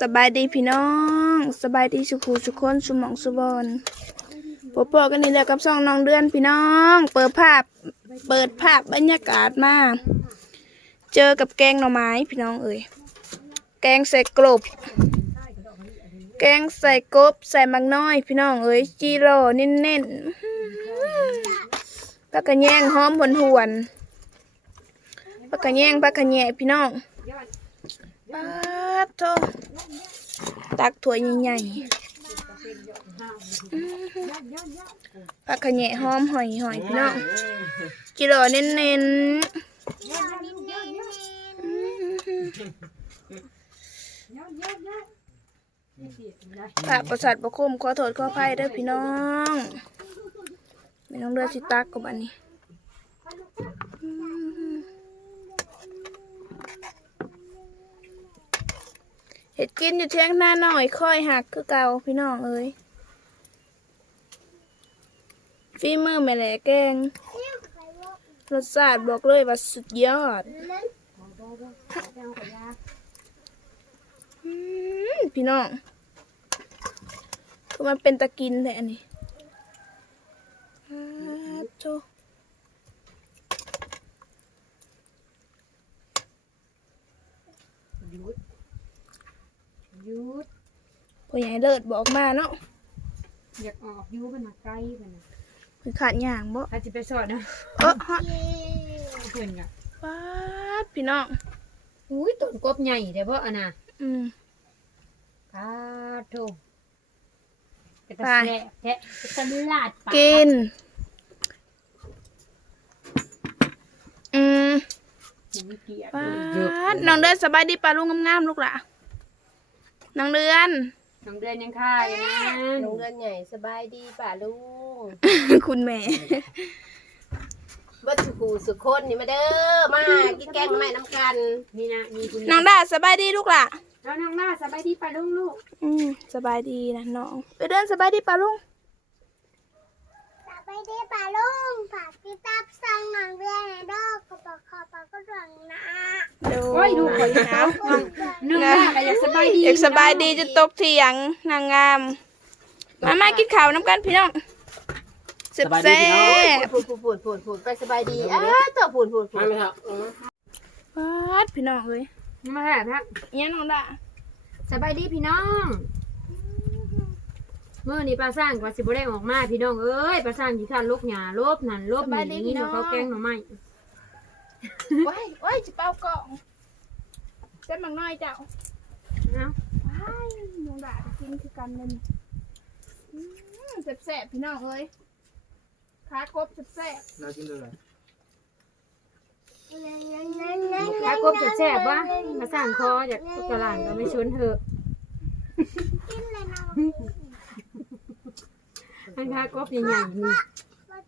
สบายดีพี่น้องสบายดีสุขุสุขคนสุมองสุบอนปอปอกันนี่แหละกับสองน้องเดือนพี่น้อง เปิดภาพ เปิดภาพบรรยากาศมา เจอกับแกงหน่อไม้พี่น้องเอ่ยแกงใส่กลบ แกงใส่กบใส่มักน้อย พี่น้องเอ้ยจีโร่เน้นๆปลากระแยงหอมหวนหวนปลากระแยงปลากระแยะพี่น้องปาดโต ตักถ้วยใหญ่ๆปลากระแยะหอมหอยหอยพี่น้องจีโร่เน้นๆพระประสัทประคมขอโทษขออภัยเด้อพี่น้องไม่ต้องเลือดสิตักกับอันนี้ เห็ดกินอยู่เที่ยงหน้าหน่อย ค่อยหักคือเก่าพี่น้องเอ้ยฝีมือแม่แหล่แกงรสชาติบอกเลยว่าสุดยอดพี่น้องคือมันเป็นตะกินแต่อันนี้อ่าโจหยุด ยุดพ่อใหญ่เลิศบอกมาเนาะอยากออกอยูมันน่ะไกลมันน่ะคือขาดอย่างบ่ถ้าจะไปสอนนะเออฮะเพิ่นกะป้าดพี่น้องอุ้ยต้นกบใหญ่แต่บ่อันน่ะอืม ปาโถเป็นไปตะแซ่บแท้เป็นตะลาดปากกิน อืมหูเกียดป้าเยอะดน้องเดือนสบายดีป่าลุงงามๆลูกหล่ะ น้องเดือน น้องเดือนยังค่าอยู่นะโรงเรียนใหญ่สบายดีป่าลุงคุณแม่วัดสุขูสุขคนนี่มาเด้อมากินแกงใหม่น้ำกันนี่นะมีคุณน้องดาสบายดีลูกหล่ะแล้วน้องหน้าสบายดีป่ะลุงลูก อืมสบายดีนะน้องไปเดินสบายดีป่าลุง ไปดีป่าลุงฝากติดตามสั่งหนังเรียนในดอกขอบขอบก็ดวงนะเดี๋ยวโอ้ยดูข่อยหนาวน้องหน้าก็อยากสบายดีอยากสบายดีจะตกเถียงนางงาม มามากินข้าวน้ำกันพี่น้องเจ็บแซ่บพูดพูดพูดพูดพูดไปสบายดีอ้าตัวพูดพูดพูดปาดพี่น้องเอ้ยมาแบบฮะเนี่ยน้องดาสบายดีพี่น้องเมื่อนี้ปลาสร้างกว่าสิบ่ได้ออกมาพี่น้องเอ้ยปลาสร้างที่ข้านลกหญ้าลบนั่นลบนี่อย่างนี้เนาะเขาแกล้งหน่อไม้ว้ายว้ายจะเป่ากล่องเส้นมังน้อยเจ้าเอ้าว้ายน้องดาจะกินคือกันเลยนี่อืมแซ่บๆพี่น้องเอ้ยขากบแซ่บน่ากินเลยถ้ากบจะแซ่บวะมาสร้างคอจากกระหล่างก็ไม่ชวนเถอะ อันค้ากบใหญ่ๆนี่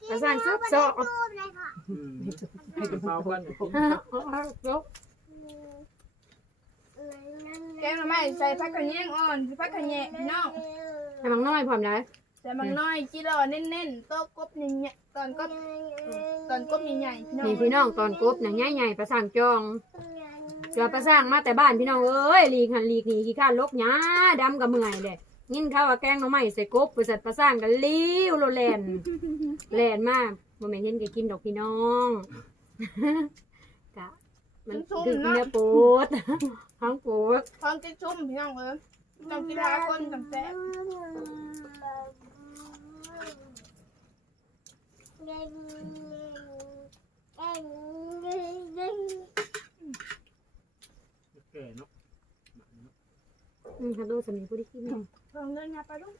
กระสร้างซอบซอบเลยค่ะให้กินเปล่าเพื่อนกบๆแกงหน่อไม้ใส่ผักกระเนียงอ่อนใส่ผักกระแยะพี่น้องให้มังน้อยพร้อมได้ใส่มังน้อยจิรอเน้นๆโต๊ะกบใหญ่ๆตอนกบตอนกบใหญ่ๆพี่น้องนี่พี่น้องตอนกบหนังใหญ่ๆประสร้างจองจอประสร้างมาแต่บ้านพี่น้องเอ้ยลีกหันลีกหนี่ขี้ข้านลกหญ้าดำกับเมื่อยเลย งินข้าวว่าแกงหน่อไม้ใส่กบไปสัตว์ประสร้างกันลิ้วโลแลนแลนมากบ่แม่นเห็นแกกินดอกพี่น้องกะมันดึกเนื้อปูดท้องปูดพร้อมจะชุ่มพี่น้องเอ้ยต้องกินหาคนจำแซ่บแก่เนาะ อืมค่ะดูสมีผู้ที่กินเนาะลองเดินยาไปลูก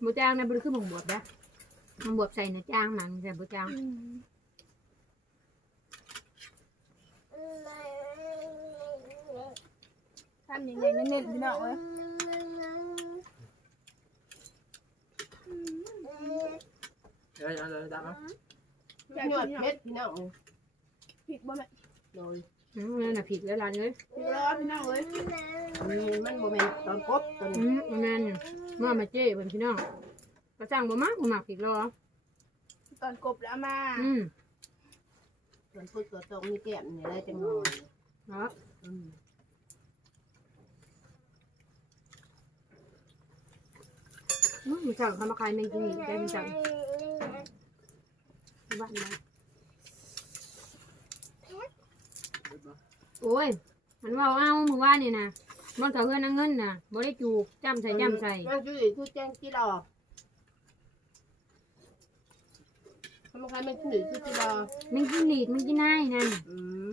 หมูจ้างนะบ่ได้คือหมูบวบนะหมูบวบใส่เนื้อจ้างมันแต่บ่จ้างทำยังไงเน้นๆพี่น้องเอ้ยเอ้ยเอาเลยดับเอาอยากหนวดกินเม็ดพี่น้องผิดบ่แม่โดยอืมนั่นน่ะผิดแล้วล่ะเอ้ยผิดรอพี่น้องเอ้ยมันโมเมนตอนกบตอนอืมอันนั่นน่ะมามาเจ้เพิ่นพี่น้องประจ้างบ่มักบ่มักผิดรอตอนกบแล้วมาอืมส่วนพูดตัวตรงมีแก้มนี่ได้จังหน่อยเนาะอืมอืมสั่งทำมาขายแมงจีได้มีสั่งบ้านไหน โอ้ย มันว่าเอามือว่านี่นะมันเขาเพื่อนเอาเงินน่ะบ่ได้จูกจ้ำใส่จ้ำใส่นั่นคือคือแจ้งกี่ดอกทำไมใครไม่ถือคือกี่ดอกแมงจีหลีดแมงจีน่ายนั่นอืม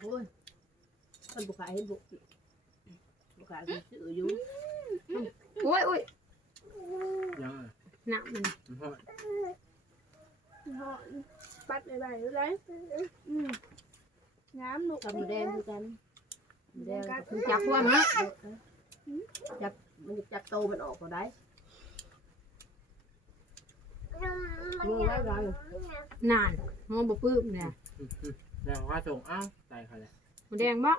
โอ้ยคนบุกขายให้บุกบุกขายคือซื้ออยู่โอ้ยโอ้ยยังอะหนักมันมันหอดเหาะปัดใบๆเลยอืม งามลูกกับหมูแดงคือกันหมูแดงกับมันจับพวกนะจับมันจะจับโตมันออกก็ได้มันมือไว้ไรนานมองบ่ปื้มเนี่ยอืมอืมแล้วว่าส่งอ้าวใจเขาเลยมันแดงบ่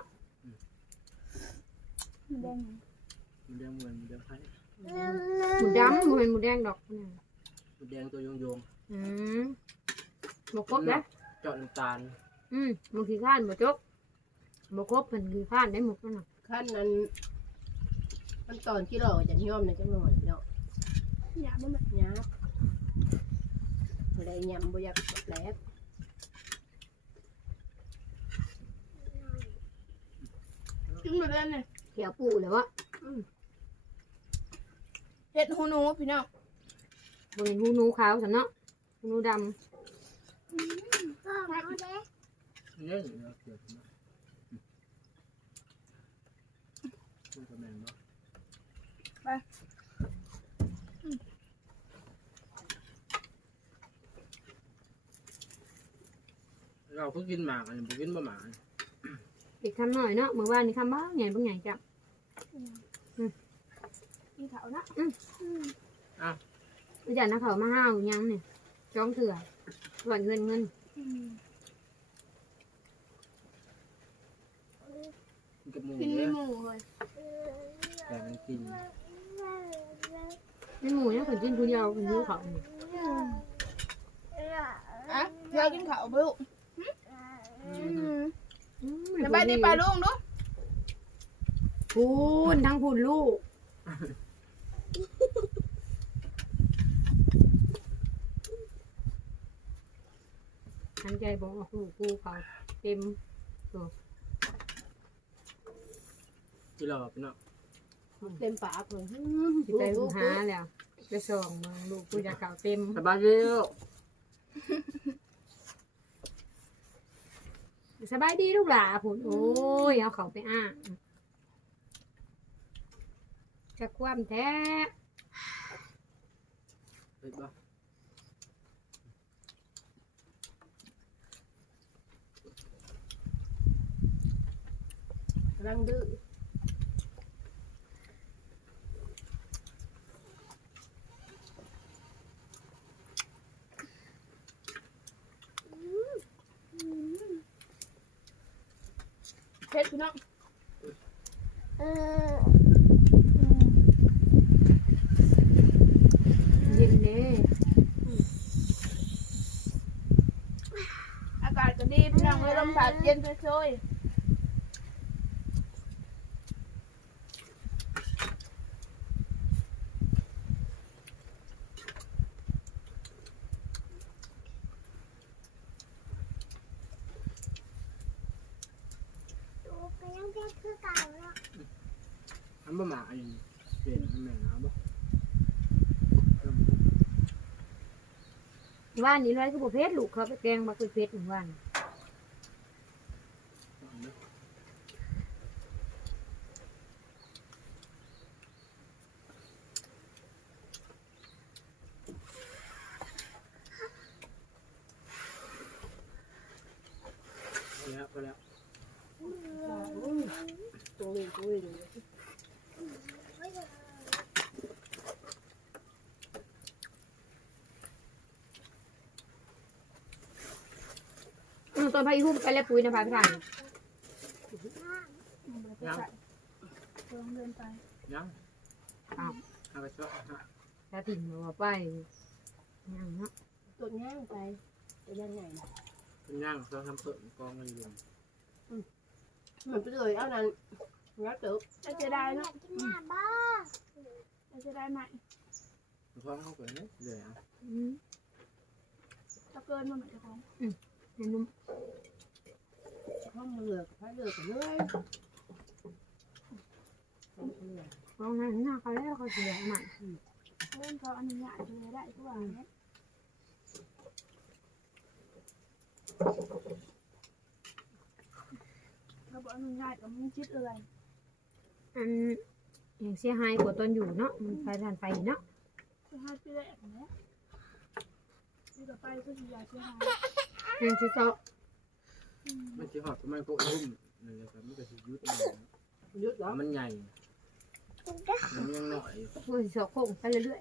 มันแดงมันเดียวเหมือนมันเดียวไข่หมูดำมันเป็นหมูแดงดอกเนี่ยมันแดงตัวโยงโยงอืมบ่ครบนะๆเจาะน้ำตาล อืมมันขี้ข้านบ่จกบ่ครบมันขี้ข้านได้หมดนั่นน่ะขั้นนั้นมันตอนกี่ดอกจะย่อมในจังหน่อยเนาะหยาบมันแบบยากอะไรยำบ่อยากแหลกกินหมดแล้วเนี่ยเขียวปูเลยวะเห็ดหูหนูพี่น้องบ่เห็นหูหนูขาวสันเนาะหูหนูดก็มาเด้ เนี่ยอยู่แล้วเกี่ยวกับมันอืมมันก็แม่นบ่เราก็กินหมากอันนี้บ่กินบะหมากอันำอีกคำหน่อยเนาะเมื่อวานนี่คำบ้าใหญ่บ่ใหญ่จ้ะกินเขานะอาจารย์นักเขามาห้าวยังเนี่ยจ้องเถื่อหวนเงินเงิน กินกับหมูกินเนี่ไม่ยหมูเลยแต่มันกินไม่หมูเนี่ยคนกินผู้เดียวคนหิวเขาเนี่ยอะเรากินเขาไปลูกอืมสบายดีปลาลุงดูพูนทั้งพูนลูกหันใจบอกว่าลูกกูเขาเต็ม ที่เราเป็นเนาะเต็มปากเลยสิไปหาแล้วจะส่องเมืองลูกกูจะเก่าเต็มสบายดีลูกสบายดีลูกหลาผุนโอ้ยเอาเขาไปอ้าจะคว่ำแท้เห็นบ่กำลังดื้อ เผ็ดพี่น้องเออเย็นเด้อากาศก็ดีพี่น้องเลยลมพัดเย็นโชยๆ ดูไปยังเด็กคือเก่าแล้ว ทำ บะหมากอันนี้เปลี่ยนแม่น้ำบ่ว่านนี้ร้อยก็บอกเพชรลูกเขาไปแกงบักเพชรหนึ่งวัน ไปแล้วไปแล้ว ตรงนี้ตรงนี้ เออ ตอนพายุไปแล้วปุ๋ยนะพาไปทานยังลงเดินไปยังอ้าวเอาไปช่วยฮะถ้าถิ่นมาไปยังเนาะตัวย่างไปตัวย่างไงนะตเป็นย่างเราทำเปิดกองกันอยู่มันไปเลยเอานั้นงัดตึกจะจะได้เนาะกินหน้าบ้าจะจะได้ไหมท้องเข้าไปเนี่ยเดี๋ยวอืมจะเกินมาไหมเจ้าของ เห็นนุ่มห้องมันเหลือกให้เหลือกกันเลยห้องมันเหลือกลองนั้นหน้าเขาแล้วเขาเสียมันเล่นเขาอนุญาตเลยได้ทุกอย่างเนี่ยเราบอกอนุญาตก็ไม่คิดอะไรอันอย่างเสียหายกว่าตอนอยู่เนาะมันไฟทันไฟเนาะคือห้าที่แรกเนี่ยที่ต่อไปก็คือยาเชื่อหาย อย่างที่สองมันจะหอดมันก็อุ้มนี่นแหละครับมันก็สิยุดมันหยุดแล้วมันใหญ่ มันยังหน่อยโอ้ยสองโค้งไปเรื่อย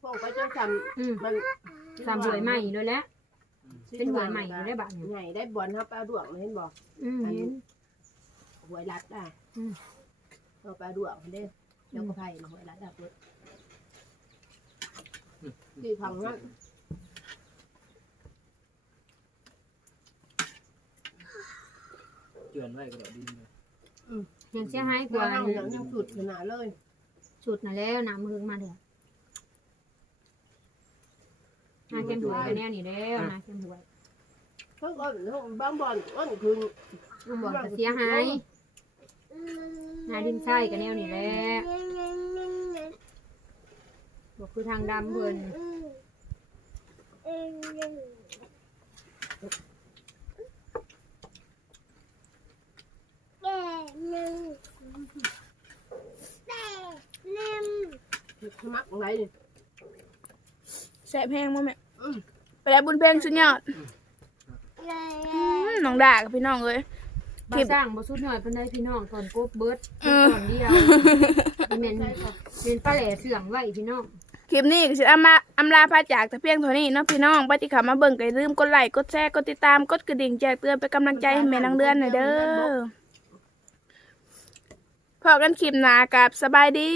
พวกก็จะจๆอืมำมันตามหวยใหม่เลยแหล้วเป็นหวยใหม่อยู่ได้บัดเนี่ยใหญ่ได้บอลครับปลาดวงเห็นบอกอืมเห็น หวยรัดได้อืม เอาปลาดวงเด้เจ้าก็ไผ่มาหวยรัดดับเลยที่ทางนั้น เจือนไว้ก็ดอกดินเลยอย่างเสียหายกกว่าว่าอย่างยังสุดขนาดเลยสุดน่ะแล้วน้ำมึงมาเถอะนาเกมหวยกันแน่นี่แล้วนาเกมหวยเพิ่งก็บางบอลอ้นคือลุงบอกจะเสียหายนาดินใช่กันแนวนี่แหละบอกคือทางดำเพิ่น แก่หนึ่งแต่หนึ่งสมัครอะไรนี่แสบแห้งมั้งแม่อืมไปได้บุญเพลงสุดยอดอืมน้องด่ากับพี่น้องเลยบ่สร้างบ่สุดหน่อยเพิ่นได้พี่น้องตอนกบเบิดอืมตอนเดียวแม่นเป็นปลาแหล่เสื่องไว้พี่น้อง คลิปนี้ก็สิอำมาอำลาพาจากแต่เพียงเท่านี้เนาะพี่น้องปที่เขามาเบิ่งก็อย่าลืมกดไลค์กดแชร์กดติดตามกดกระดิ่งแจ้งเตือนเป็นกำลังใจให้แม่นางเดือนหน่อยเด้อ ขอบกันคลิปหน้ากับสบายดี